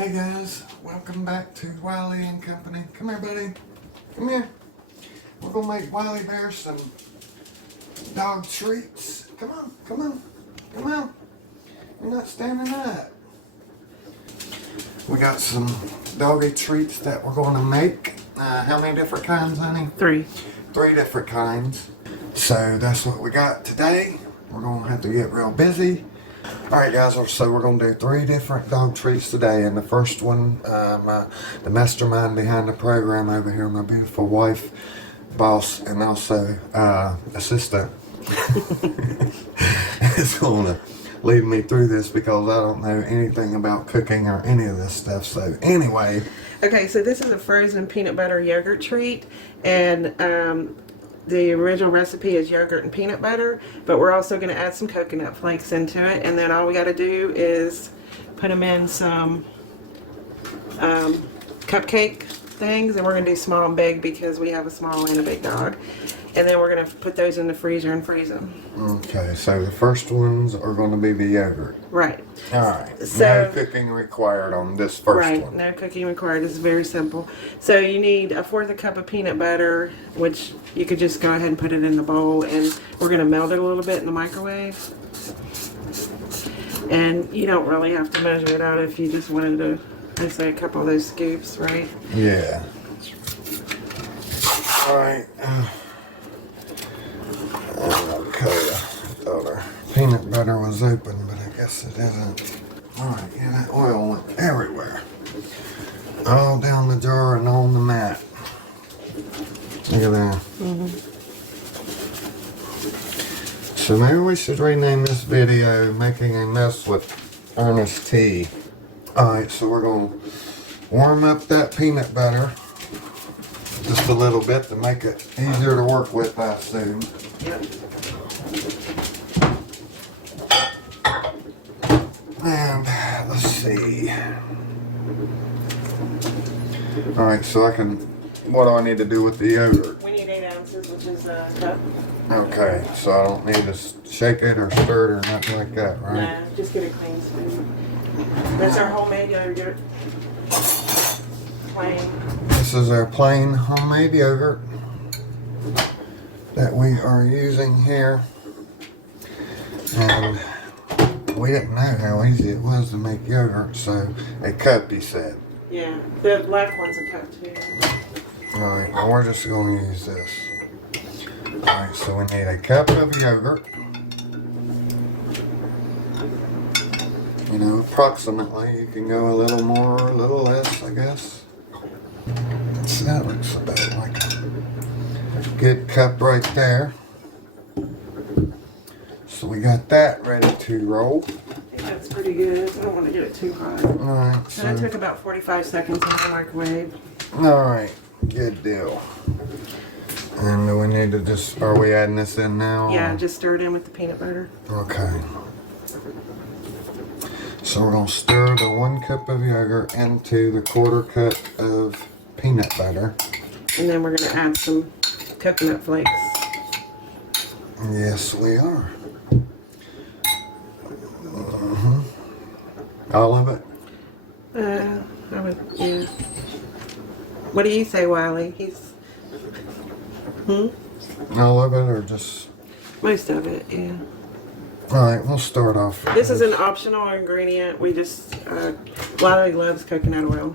Hey guys, welcome back to Wiley and Company. Come here, buddy. Come here. We're gonna make Wiley Bear some dog treats. Come on, come on, come on. You're not standing up. We got some doggy treats that we're gonna make. How many different kinds, honey? Three. 3 different kinds. So that's what we got today. We're gonna have to get real busy. Alright guys, so we're going to do 3 different dog treats today, and the first one, the mastermind behind the program over here, my beautiful wife, boss, and also assistant, is going to lead me through this because I don't know anything about cooking or any of this stuff. So anyway. Okay, so this is a frozen peanut butter yogurt treat, and the original recipe is yogurt and peanut butter, but we're also going to add some coconut flakes into it, and then all we got to do is put them in some cupcake things, and we're going to do small and big because we have a small and a big dog, and then we're going to put those in the freezer and freeze them. Okay, so the first ones are going to be the yogurt. Right. Alright, So, no cooking required on this first one. Right, no cooking required. This is very simple. So you need 1/4 cup of peanut butter, which you could just go ahead and put it in the bowl, and we're going to melt it a little bit in the microwave. And you don't really have to measure it out if you just wanted to, let's say, a couple of those scoops, right? Yeah. Alright. Okay, I thought our peanut butter was open, but I guess it isn't. Alright, yeah, that oil went everywhere. All down the jar and on the mat. Look at that. So maybe we should rename this video Making a Mess with Ernest T. Alright, so we're going to warm up that peanut butter just a little bit to make it easier to work with, I assume. Yep. And let's see. Alright, so what do I need to do with the yogurt? We need 8 ounces, which is a cup. Okay, so I don't need to shake it or stir it or nothing like that, right? No, just get a clean spoon. That's our homemade yogurt. Plain. This is our plain homemade yogurt that we are using here. And we didn't know how easy it was to make yogurt, so a cup, he said. Yeah, the black one's a cup too. Alright, well we're just going to use this. Alright, so we need a cup of yogurt. You know, approximately. You can go a little more or a little less, I guess. So that looks about like a good cup right there. So we got that ready to roll. I think that's pretty good. I don't want to get it too hot. Alright, And so. that took about 45 seconds in the microwave. Alright, good deal. And do we need to are we adding this in now? Yeah, just stir it in with the peanut butter. Okay. So we're going to stir the 1 cup of yogurt into the 1/4 cup of peanut butter. And then we're going to add some coconut flakes. Yes, we are. All of it? I would, yeah. What do you say, Wiley? All of it or just... Most of it, yeah. Alright, we'll start off. This is an optional ingredient. We just, Wiley loves coconut oil.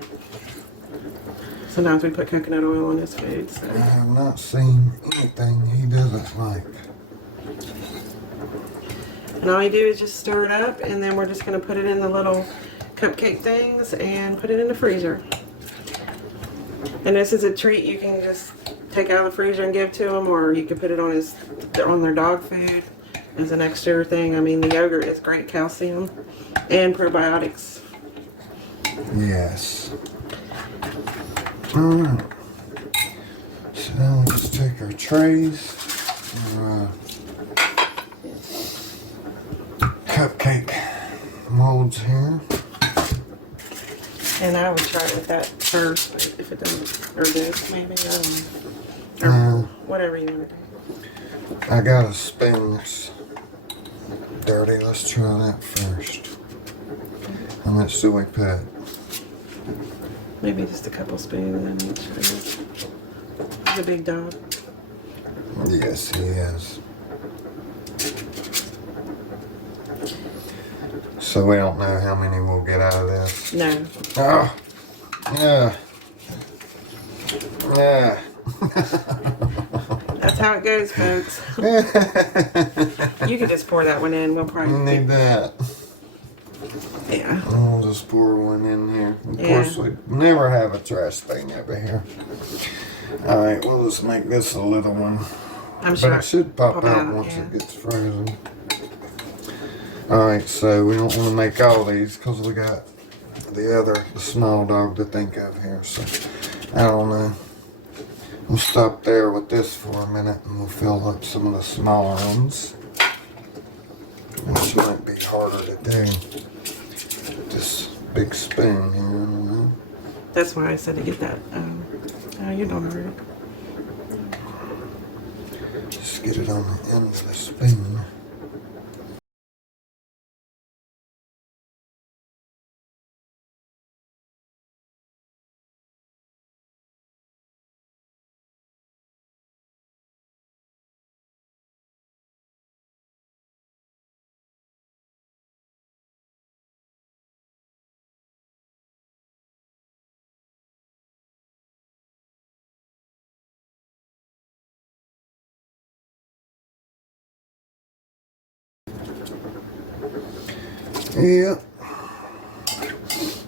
Sometimes we put coconut oil on his food. So. I have not seen anything he doesn't like. And all you do is just stir it up, and then we're just going to put it in the little cupcake things and put it in the freezer. And this is a treat you can just take out of the freezer and give to them, or you can put it on their dog food as an extra thing. I mean, the yogurt is great calcium and probiotics. Yes. Alright. So now we'll just take our trays. Our, cupcake molds here. And I would try it with that first, if it doesn't, or this maybe, or whatever you want to do. I got a spoon that's dirty. Let's try that first. How much do we put? Maybe just a couple spoons in each. He's a big dog. Yes, he is. So we don't know how many we'll get out of this. No. Oh, yeah. Yeah. That's how it goes, folks. You can just pour that one in. We'll probably Need that. Yeah. I'll just pour one in here. Of Yeah. course, we never have a trash thing over here. Alright, we'll just make this a little one. I'm sure. But it should pop out once yeah. it gets frozen. Alright, so we don't want to make all these because we got the small dog to think of here. So, I don't know. We'll stop there with this for a minute and we'll fill up some of the smaller ones. Which might be harder to do. This big spoon here, I don't know. That's why I said to get that. Oh, you're doing it right. Just get it on the end of the spoon. Yep.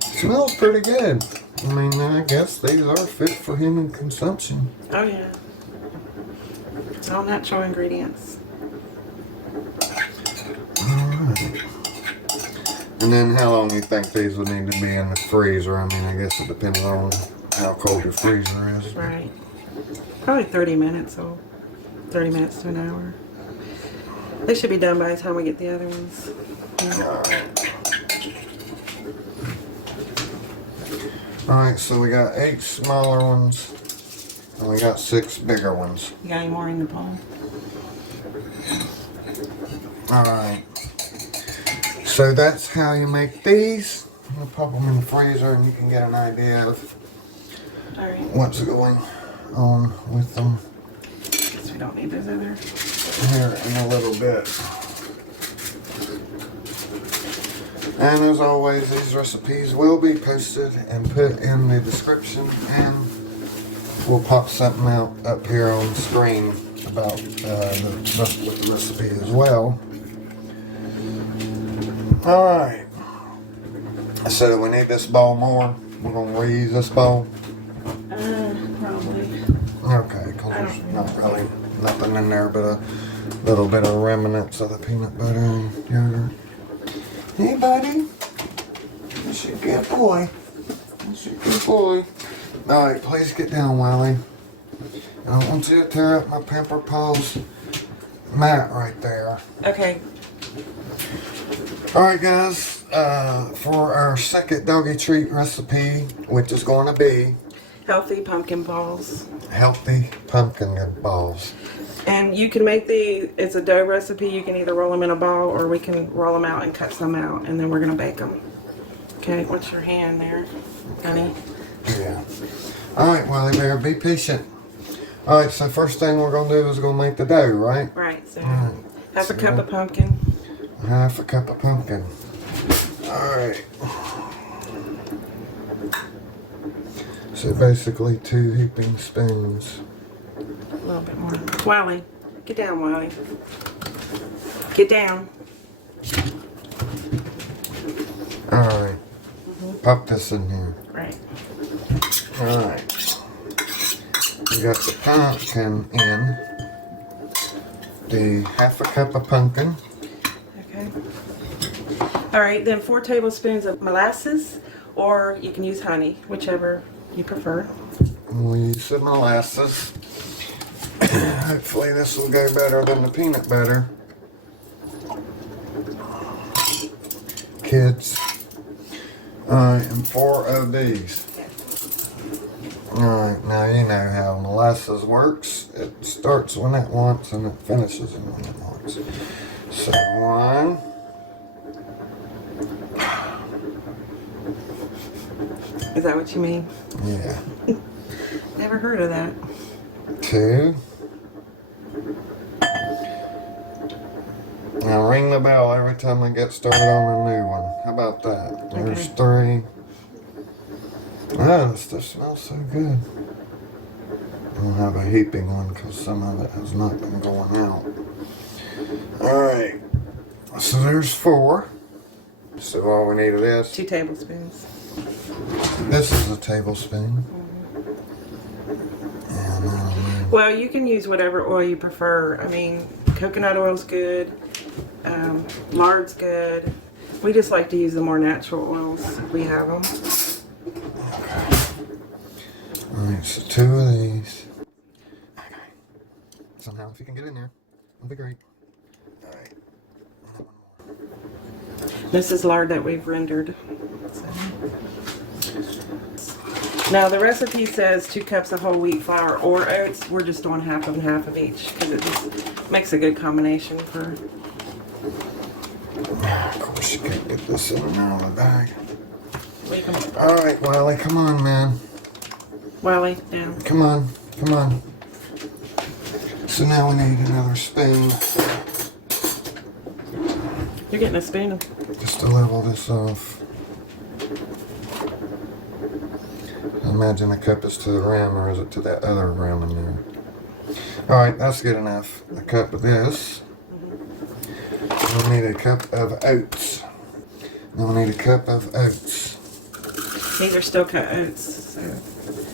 Smells pretty good. I mean, I guess these are fit for human consumption. Oh, yeah. It's all natural ingredients. Alright. And then how long you think these would need to be in the freezer? I mean, I guess it depends on how cold your freezer is. Right. Probably 30 minutes or 30 minutes to an hour. They should be done by the time we get the other ones. Alright. Alright, so we got 8 smaller ones and we got 6 bigger ones. You got any more in the bowl? Alright. So that's how you make these. I'll pop them in the freezer and you can get an idea of what's going on with them. Guess we don't need those other. Here in a little bit. And as always, these recipes will be posted and put in the description, and we'll pop something out up here on the screen about the recipe as well. Alright. So we need this bowl more. We're going to reuse this bowl. Probably. Okay, because there's not really nothing in there but a little bit of remnants of the peanut butter and yogurt. Hey, buddy. That's a good boy. That's a good boy. Alright, please get down, Wiley. I don't want you to tear up my Pamper Paws mat right there. Okay. Alright, guys. For our second doggy treat recipe, which is going to be Healthy pumpkin balls. healthy pumpkin balls. And you can make it's a dough recipe. You can either roll them in a ball or we can roll them out and cut some out, and then we're going to bake them. Okay, what's your hand there, honey? Yeah. Alright, Wiley Bear, be patient. Alright, so first thing we're going to do is going to make the dough, right? Right, so half a cup of pumpkin. Half a cup of pumpkin. Alright. So basically 2 heaping spoons. A little bit more. Wiley, get down, Wiley. Get down. Alright. Pop this in here. Right. Alright. We got the pumpkin in. The half a cup of pumpkin. Okay. All right, then 4 tablespoons of molasses, or you can use honey, whichever you prefer. We'll use some molasses. Hopefully this will go better than the peanut butter. Kids. Alright, and 4 of these. Alright, now you know how molasses works. It starts when it wants and it finishes when it wants. So 1. Is that what you mean? Yeah. Never heard of that. 2. Now ring the bell every time I get started on a new one. How about that? There's 3. Oh, this stuff smells so good. I'll have a heaping one because some of it has not been going out. Alright. So there's 4. So all we need is 2 tablespoons. this is a tablespoon. And well, you can use whatever oil you prefer. I mean, coconut oil's good. Lard's good. We just like to use the more natural oils if we have them. Alright, so 2 of these. Okay. Somehow, if you can get in there, it'll be great. Alright. This is lard that we've rendered. So. Now the recipe says 2 cups of whole wheat flour or oats. We're just doing half and half of each because it just makes a good combination for. Of course, you can't get this in and out of the bag. Alright, Wiley, come on, man. Wiley, down. Come on, come on. So now we need another spoon. You're getting a spoon. Just to level this off. I imagine the cup is to the rim, or is it to that other rim in there? Alright, that's good enough. A cup of this. We'll need a cup of oats. Then we'll need a cup of oats. These are still cut oats, so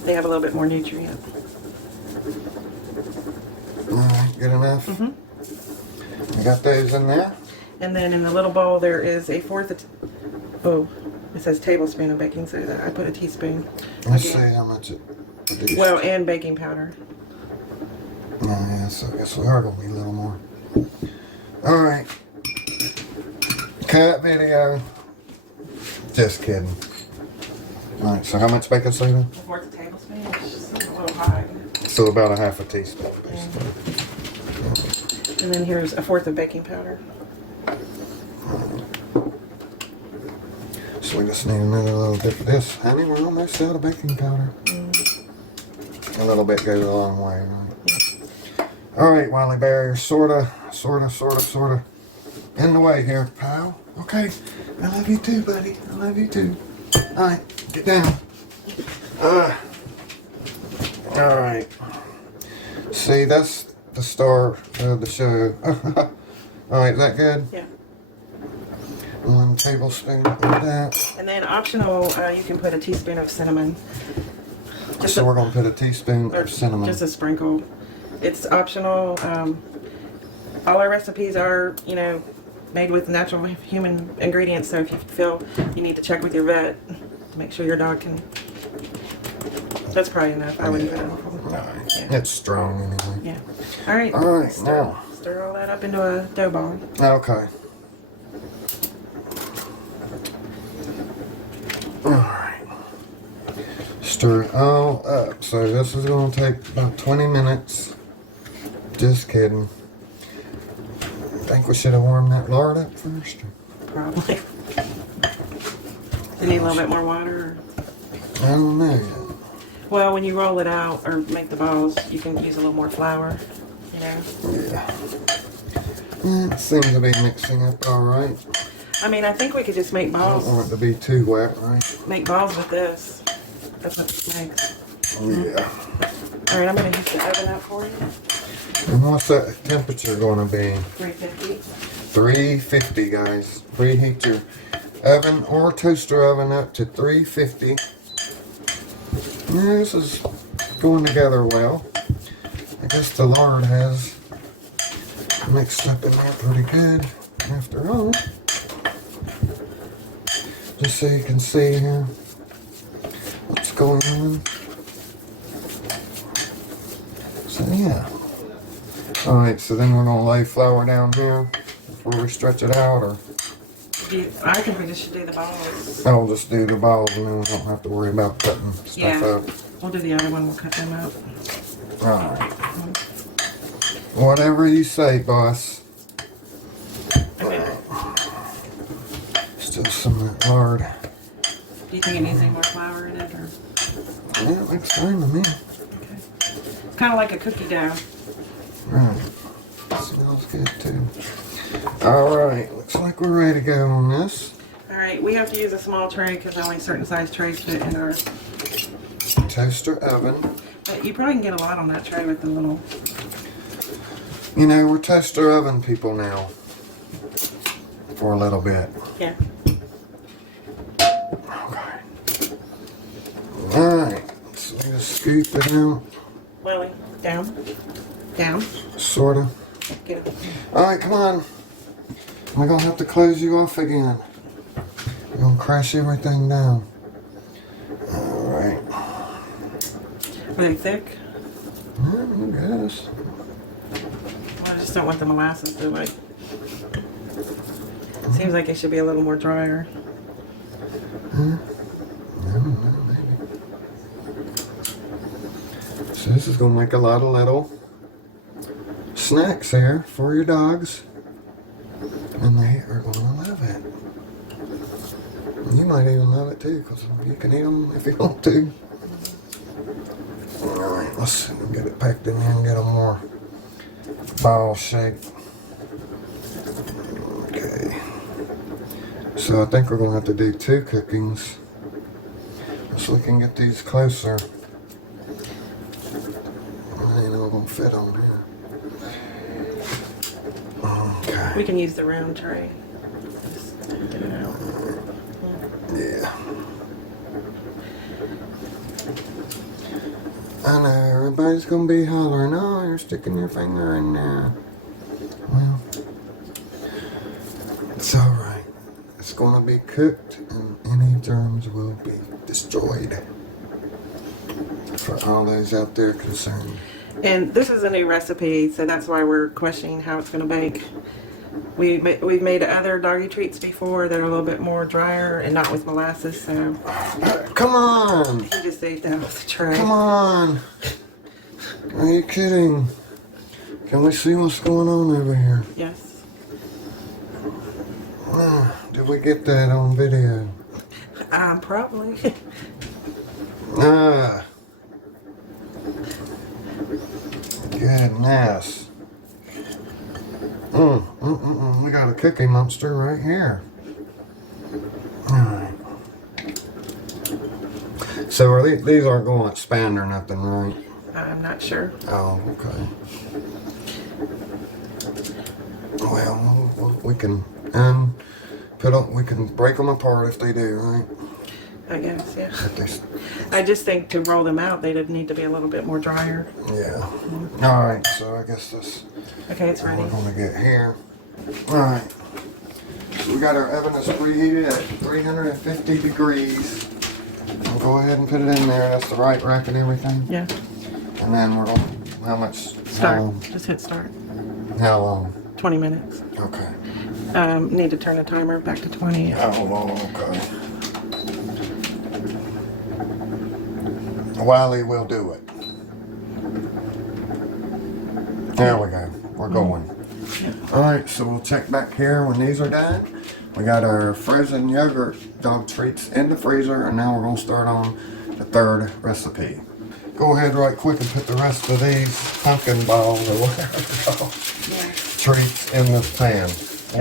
they have a little bit more nutrient. Alright, good enough? We got those in there. And then in the little bowl there is a 1/4 it says tablespoon of baking soda. I put a teaspoon. Let's see how much it produced. Well, and baking powder. Oh, yeah, so I guess we are going to need a little more. Alright. Cut video. Just kidding. Alright, so how much baking soda? A 1/4 tablespoon. It's just a little high. So about a half a teaspoon, basically. And then here's a 1/4 of baking powder. So we just need another little bit of this. Honey, we're almost out of baking powder. A little bit goes a long way, right? Alright, Wiley Bear, you're sorta in the way here, pal. Okay, I love you too, buddy. I love you too. Alright, get down. Alright. See, that's the star of the show. Alright, is that good? Yeah. 1 tablespoon of that. And then optional, you can put a teaspoon of cinnamon. So we're going to put a teaspoon of cinnamon. Just a sprinkle. It's optional. All our recipes are, you know, made with natural human ingredients. So if you feel you need to check with your vet to make sure your dog can. That's probably enough. I wouldn't put it on. No, it's strong anyway. Yeah. All right. All right, now. Stir all that up into a dough ball. Okay. Alright. Stir it all up. So this is going to take about 20 minutes. Just kidding. I think we should have warmed that lard up first. Probably. You need a little bit more water? I don't know yet. Well, when you roll it out or make the balls, you can use a little more flour. You know? Yeah. It seems to be mixing up alright. I mean, I think we could just make I balls. don't want it to be too wet, right? Make balls with this. That's what this makes. Yeah. All right, I'm gonna heat the oven up for you. And what's that temperature going to be? 350. 350, guys. Preheat your oven or toaster oven up to 350. Yeah, this is going together well. I guess the lard has mixed up in there pretty good after all. Just so you can see here what's going on. So yeah. Alright, so then we're going to lay flour down here before we stretch it out, or I think we just should do the balls. I'll just do the balls and then we don't have to worry about cutting stuff Yeah. up. We'll do the other one. We'll cut them up. Alright. Whatever you say, boss. Okay. Still some of that lard Do you think it needs any more flour in it, or? Yeah, it looks fine to me. Okay. It's kind of like a cookie dough. Right. Smells good too. Alright, looks like we're ready to go on this. Alright, we have to use a small tray because only certain size trays fit in our... Toaster oven. But you probably can get a lot on that tray with the little... You know, we're toaster oven people now. For a little bit. Yeah. Okay. Alright, so we just scoop it out. Wiley, down. Down. Sorta. Get it. Alright, come on. We're gonna have to close you off again. We're gonna crash everything down. Alright. Are they thick? I guess. I just don't want the molasses to like... Seems like it should be a little more drier. I don't know, maybe. So this is gonna make a lot of little snacks here for your dogs. And they are gonna love it. And you might even love it too, because you can eat them if you want to. Alright, let's get it packed in here and get a more ball shape. Okay. So I think we're going to have to do 2 cookings. Let's look and get these closer. I know we're going to fit on here. Okay. We can use the round tray. Just get it out. Yeah. I know, everybody's going to be hollering, oh, you're sticking your finger in there. Well, it's alright. It's going to be cooked and any germs will be destroyed. For all those out there concerned. And this is a new recipe, so that's why we're questioning how it's going to bake. We've made other doggy treats before that are a little bit more drier and not with molasses, so... Come on! He just ate that off the tray. Come on! Are you kidding? Can we see what's going on over here? Yes. Did we get that on video? Probably. Goodness. We got a cookie monster right here. Alright. So are these aren't going to expand or nothing, right? I'm not sure. Oh, okay. Well, we can we can break them apart if they do, right? I guess, yeah. If they, I just think to roll them out, they'd need to be a little bit more drier. yeah. All right. So I guess that's Okay, it's ready. what we're gonna get here. All right. So we got our oven that's preheated at 350 degrees. We'll go ahead and put it in there. That's the right rack and everything. Yeah. And then we're gonna how much? Start. Just hit start. How long? 20 minutes. Okay. Need to turn the timer back to 20. How long? Okay. Wiley will do it. There we go. We're going. Yeah. Alright, so we'll check back here when these are done. We got our frozen yogurt dog treats in the freezer, and now we're going to start on the 3rd recipe. Go ahead right quick and put the rest of these pumpkin balls or whatever they're called, treats in this pan.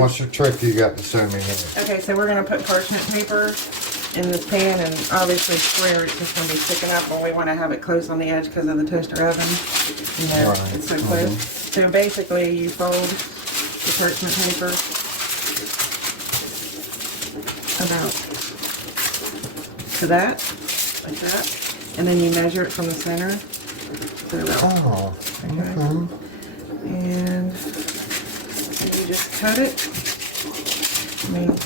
What's your trick you got to show me here? Okay, so we're going to put parchment paper in this pan, and obviously square it's just going to be sticking up, but we want to have it close on the edge because of the toaster oven. You know, Right. it's so close. So basically you fold the parchment paper about to that, like that, and then you measure it from the center. So about, Oh, okay. and you just cut it. And there you go.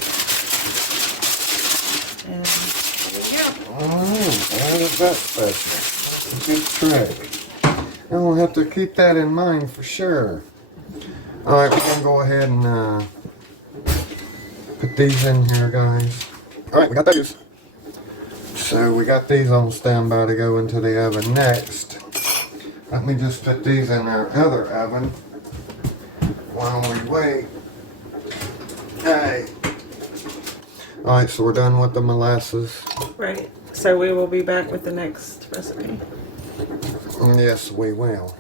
Alright, how is that special? Good trick. And we'll have to keep that in mind for sure. Alright, we're going to go ahead and put these in here, guys. Alright, we got those. So we got these on standby to go into the oven next. Let me just put these in our other oven while we wait. Hey. Alright, so we're done with the molasses. Right. So we will be back with the next recipe. Yes, we will.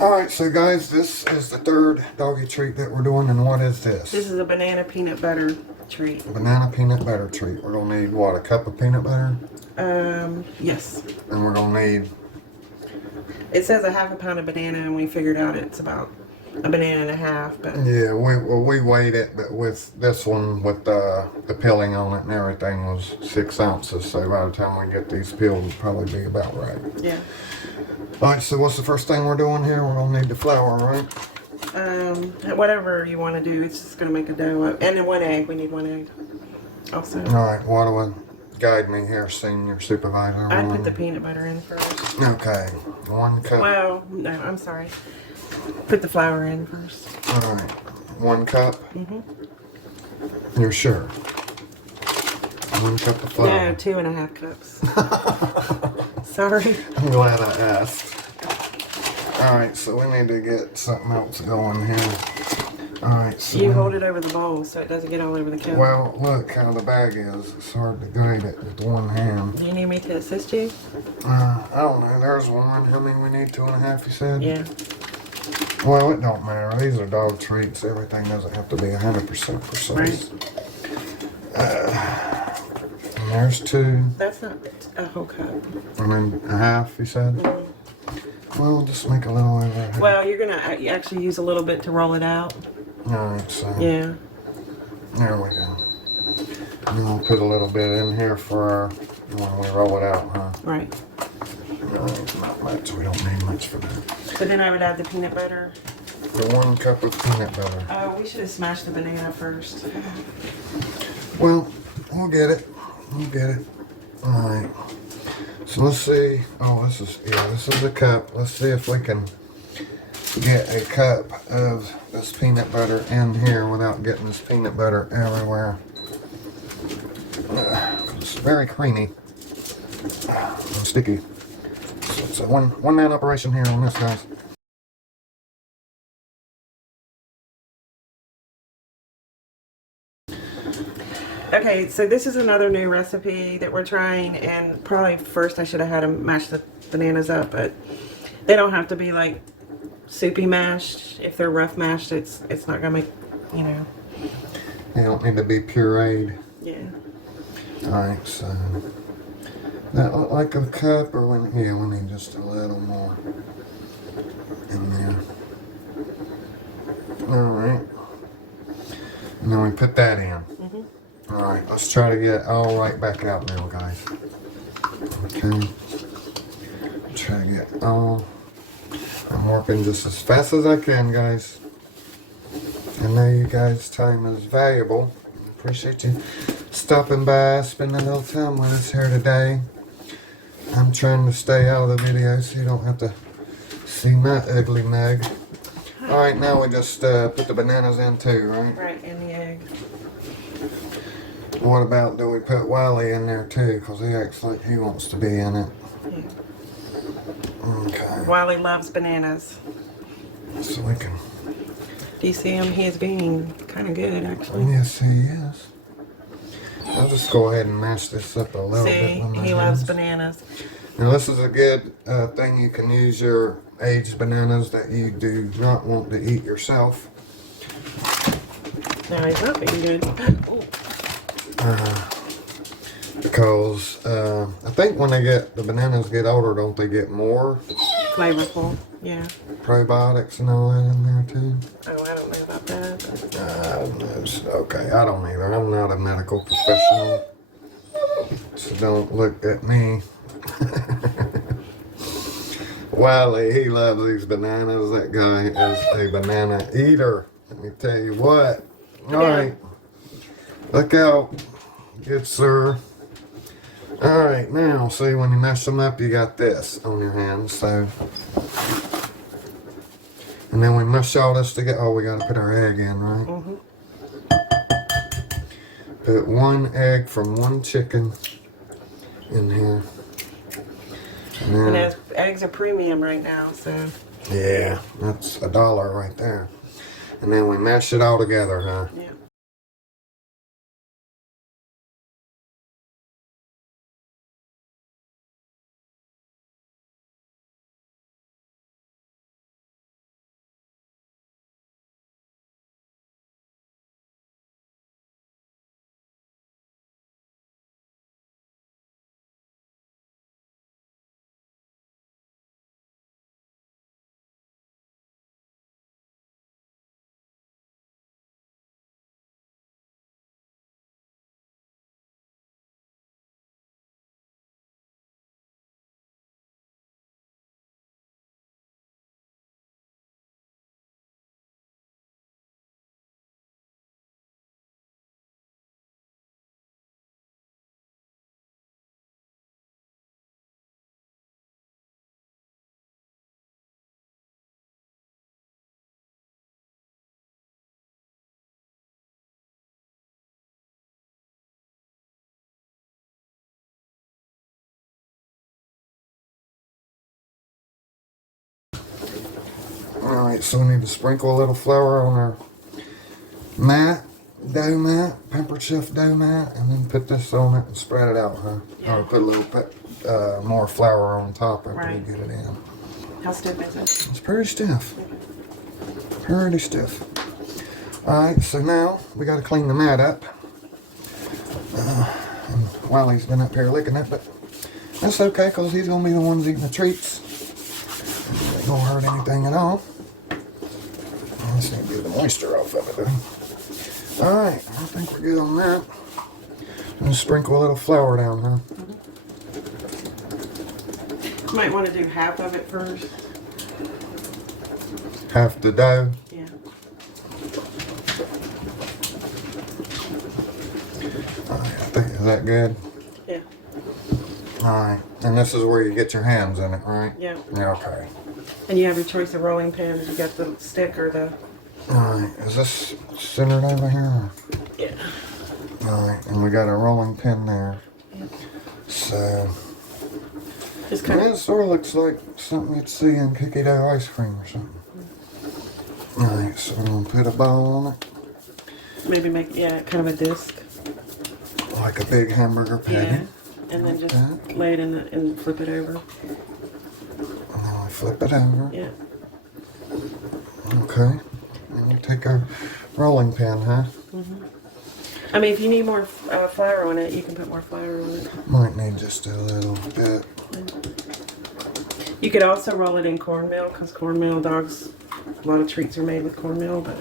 Alright, so guys, this is the third doggy treat that we're doing, and what is this? This is a banana peanut butter treat. Banana peanut butter treat. We're gonna need what, a cup of peanut butter? Yes. And we're gonna need, It says a half a pound of banana, and we figured out it's about a banana and a half. But yeah, we weighed it, but with this one, with the peeling on it and everything, was 6 ounces. So by the time we get these peeled, it'll probably be about right. yeah. Alright, so what's the first thing we're doing here? We're gonna need the flour, right? Whatever you want to do, it's just gonna make a dough up. And then 1 egg. We need 1 egg. Also. Alright, what do I guide me here, senior supervisor? I'd put the peanut butter in first. Okay, 1 cup. Well, no, I'm sorry. Put the flour in first. Alright, 1 cup. Mm-hmm. You're sure? 1 cup of flour. No, 2.5 cups. Sorry. I'm glad I asked. Alright, so we need to get something else going here. Alright, so... You hold it over the bowl so it doesn't get all over the counter. Well, look how the bag is. It's hard to grate it with one hand. Do you need me to assist you? I don't know. There's one. How many we need? 2.5, you said? Yeah. Well, it don't matter. These are dog treats. Everything doesn't have to be 100% precise. Right. And there's 2. That's not a whole cup. And then a half, you said? Mm-hmm. Well, just make a little over half. Well, you're gonna actually use a little bit to roll it out. Alright, so... Yeah. There we go. And then we'll put a little bit in here for our... when we roll it out, huh? Right. No, not much. We don't need much for that. So then I would add the peanut butter. The 1 cup of peanut butter. Oh, we should have smashed the banana first. Well, we'll get it. We'll get it. Alright. So let's see. Oh, this is a cup. Let's see if we can get a cup of this peanut butter in here without getting this peanut butter everywhere. It's very creamy and sticky. So it's a one-man operation here on this, guys. Okay, so this is another new recipe that we're trying, and probably first I should have had them mash the bananas up, but they don't have to be like soupy mashed. If they're rough mashed, it's not gonna make, you know. They don't need to be pureed. Yeah. Alright, so that look like a cup, or we need just a little more in there. Alright. And then we put that in. Alright, let's try to get it all right back out now, guys. Okay. Try to get all... I'm working just as fast as I can, guys. I know you guys' time is valuable. Appreciate you stopping by, spending a little time with us here today. I'm trying to stay out of the video so you don't have to see my ugly mug. Alright, now we just put the bananas in too, right? Right, and the egg. What about, do we put Wiley in there too? Because he acts like he wants to be in it. Yeah. Okay. Wiley loves bananas. So we can... Do you see him? He is being kind of good, actually. Yes, he is. I'll just go ahead and mash this up a little bit. See, with my he loves hands. bananas. Now this is a good thing. You can use your aged bananas that you do not want to eat yourself. No, he's not being good. Ooh. Because I think when the bananas get older, don't they get more Flavorful, yeah. probiotics and all that in there too? Oh, I don't know about that. But... Okay, I don't either. I'm not a medical professional, so don't look at me. Wiley, he loves these bananas. That guy is a banana eater. Let me tell you what. All right, look out, good sir. All right, now see, when you mess them up, you got this on your hands. So, and then we mush all this together. Oh, we got to put our egg in, right? Mm-hmm. Put 1 egg from 1 chicken in here. And then, And eggs are premium right now, so. yeah, that's $1 right there. And then we mash it all together, huh? Yeah. Alright, so we need to sprinkle a little flour on our dough mat, pampered chef dough mat, and then put this on it and spread it out, huh? Yeah. Or put a little more flour on top after Right. we get it in. How stiff is it? It's pretty stiff. Pretty stiff. Alright, so now we got to clean the mat up. And Wiley's been up here licking it, but that's okay because he's going to be the ones eating the treats. It ain't going to hurt anything at all. I just need to get the moisture off of it though. Alright, I think we're good on that. Just sprinkle a little flour down, huh? You might want to do half of it first. Half the dough. Yeah. Is that good? Yeah. Alright, and this is where you get your hands in it, right? Yeah. Yeah, okay. And you have your choice of rolling pins. You got the stick or the... Alright, is this centered over here? Yeah. Alright, and we got a rolling pin there. Yeah. So, Just kind it sort of looks like something you'd see in cookie dough ice cream or something. Alright, so I'm going to put a ball on it. maybe make, kind of a disc. Like a big hamburger patty. Yeah. And then just that. lay it in and flip it over. And then we flip it over. Yeah. Okay. And you take a rolling pin, huh? Mm-hmm. I mean, if you need more flour on it, you can put more flour on it. Might need just a little bit. You could also roll it in cornmeal, because cornmeal dogs, a lot of treats are made with cornmeal, but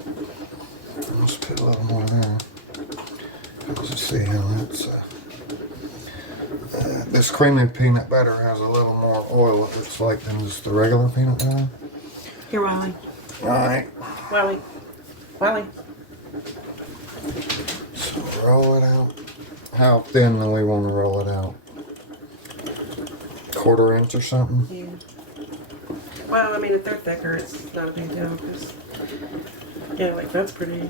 Let's put a little more there. Let's see how that's. This creamy peanut butter has a little more oil, it looks like, than just the regular peanut butter. here, Wiley. Alright, Wiley. so roll it out. How thin do we want to roll it out? 1/4 inch or something? Yeah. Well, I mean, if they're thicker, it's not a big deal. 'Cause, yeah, like that's pretty.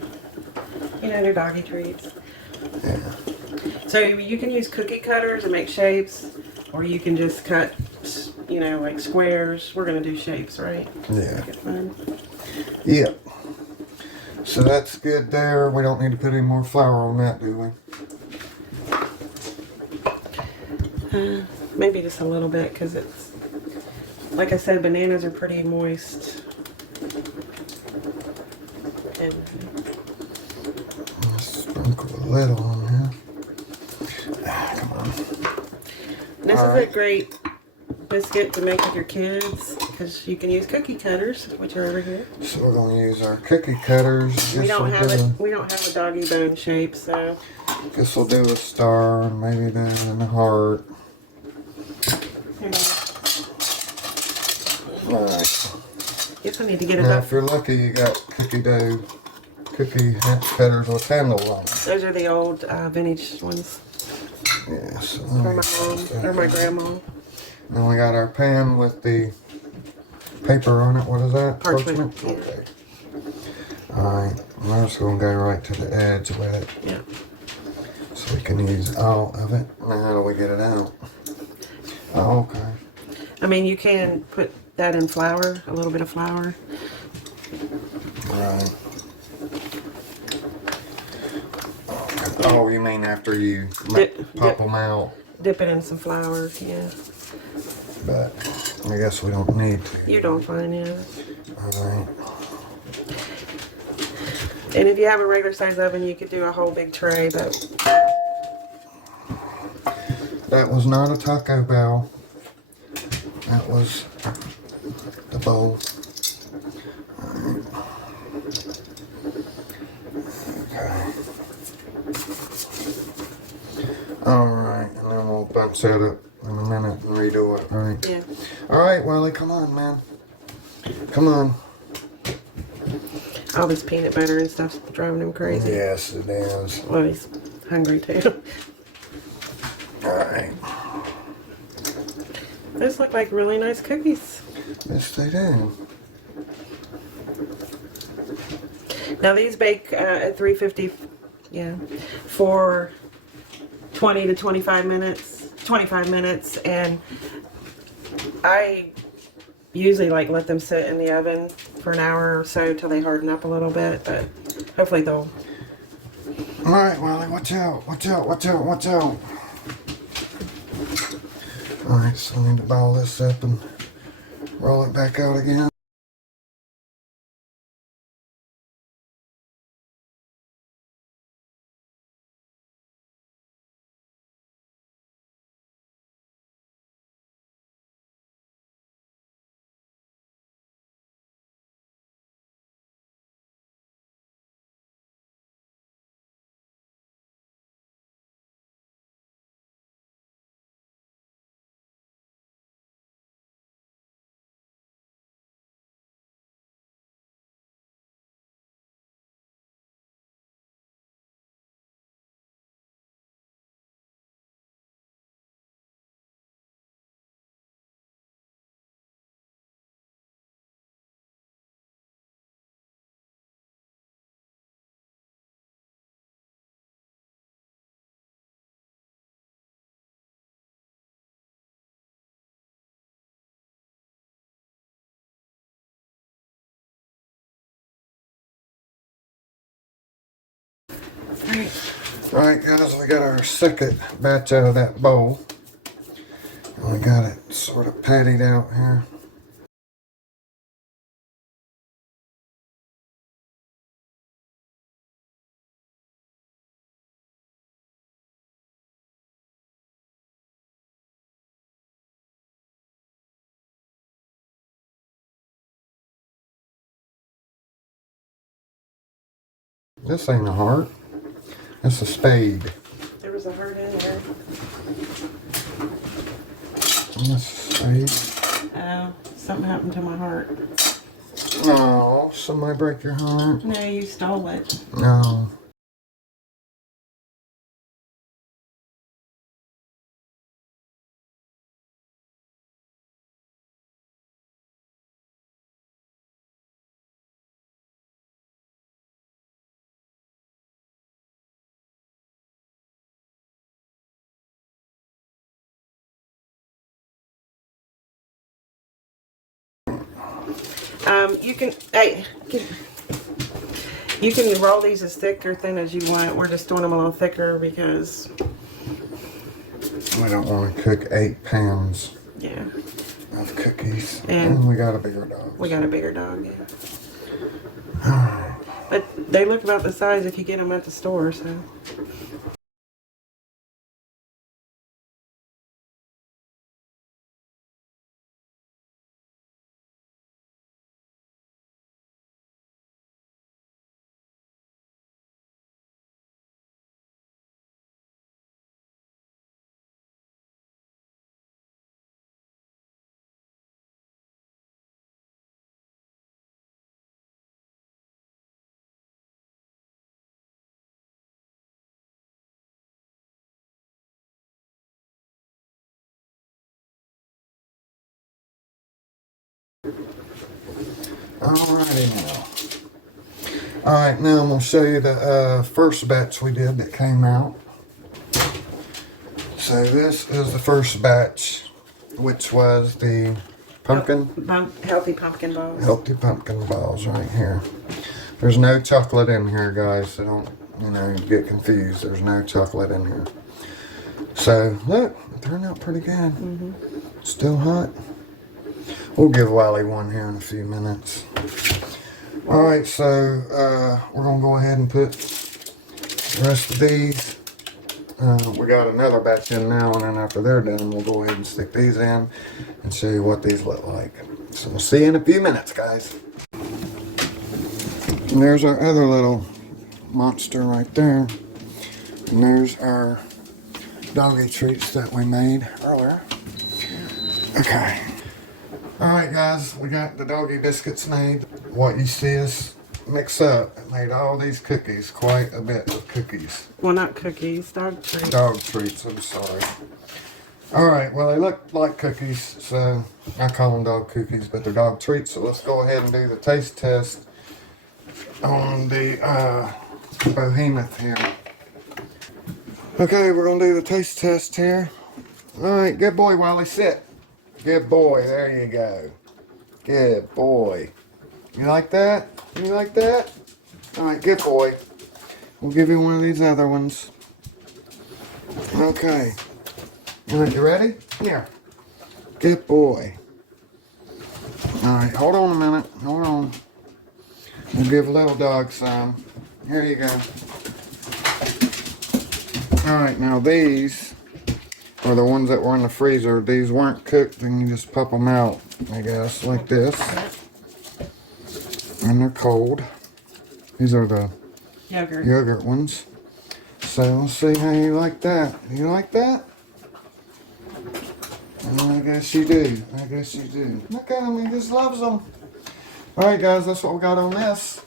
They're doggy treats. Yeah. So you can use cookie cutters and make shapes, or you can just cut, like squares. We're gonna do shapes, right? Yeah. Make it fun. Yep. So that's good there. We don't need to put any more flour on that, do we? Maybe just a little bit, because it's, like I said, bananas are pretty moist. And Sprinkle a little on here. Come on. this All is right. a great biscuit to make with your kids, because you can use cookie cutters, which are over here. So we're gonna use our cookie cutters. We don't have a doggy bone shape, so Guess we'll do a star and maybe then a heart. Alright. guess I need to get it Now up. if you're lucky you got cookie cutters with handles on them. Those are the old vintage ones Yeah, so from my mom or my grandma. then we got our pan with the paper on it. What is that? Parchment. Yeah. Okay. Alright, we're just gonna go right to the edge with it. Yeah. So we can use all of it. Now how do we get it out? Oh, okay. I mean, you can put that in flour, a little bit of flour. Right. Oh, you mean after you pop them out? Dip it in some flour, yeah. But I guess we don't need to. You don't find it. Alright. And if you have a regular size oven, you could do a whole big tray, but That was not a Taco Bell. That was the bowl. Alright. Okay. Alright, and then we'll bounce that up in a minute and redo it, right? yeah. Alright, Wiley, come on, man. Come on. All this peanut butter and stuff's driving him crazy. Yes, it is. Well, he's hungry too. Alright. Those look like really nice cookies. Yes, they do. Now these bake at 350, for 20 to 25 minutes. 25 minutes, and I usually let them sit in the oven for an hour or so till they harden up a little bit, but hopefully they'll. All right, Wiley, watch out, watch out, watch out, watch out. All right, so I need to ball this up and roll it back out again. Alright guys, we got our second batch out of that bowl. And we got it sort of patted out here. This ain't a heart. That's a spade. There was a heart in there. That's a spade. Oh, something happened to my heart. No, somebody break your heart? No, you stole it. No. You can roll these as thick or thin as you want. We're just doing them a little thicker because we don't want to cook 8 pounds of cookies. And we got a bigger dog. We got a bigger dog, yeah. But they look about the size if you get them at the store, so. Alrighty now. Alright, now I'm going to show you the first batch we did that came out. So this is the first batch, which was the pumpkin. Healthy pumpkin balls. Healthy pumpkin balls right here. There's no chocolate in here, guys, so don't, get confused. There's no chocolate in here. So, look, it turned out pretty good. Still hot. We'll give Wiley one here in a few minutes. Alright, so we're going to go ahead and put the rest of these. We got another batch in now, and then after they're done, we'll go ahead and stick these in and show you what these look like. So we'll see you in a few minutes, guys. And there's our other little monster right there. And there's our doggy treats that we made earlier. Okay. Alright guys, we got the doggy biscuits made. What you see us mix up, it made all these cookies, quite a bit of cookies. Well, not cookies, dog treats. Dog treats, I'm sorry. Alright, well they look like cookies, so I call them dog cookies, but they're dog treats. So let's go ahead and do the taste test on the behemoth here. Okay, we're going to do the taste test here. Alright, good boy, Wiley, sit. Good boy, there you go. Good boy. You like that? You like that? Alright, good boy. We'll give you one of these other ones. Okay. Alright, you ready? Here. Good boy. Alright, hold on a minute. Hold on. We'll give little dog some. Here you go. Alright, now these are the ones that were in the freezer. These weren't cooked, and you just pop them out, I guess, like this. And they're cold. These are the yogurt ones. So let's see how you like that. You like that? I guess you do. I guess you do. Look at him, he just loves them. Alright guys, that's what we got on this.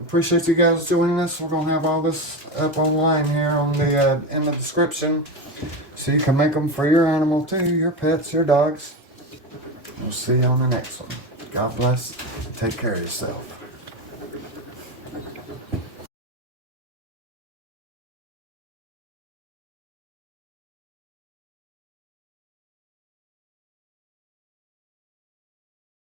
Appreciate you guys joining us. We're going to have all this up online here on the in the description. So you can make them for your animal too, your pets, your dogs. We'll see you on the next one. God bless. Take care of yourself.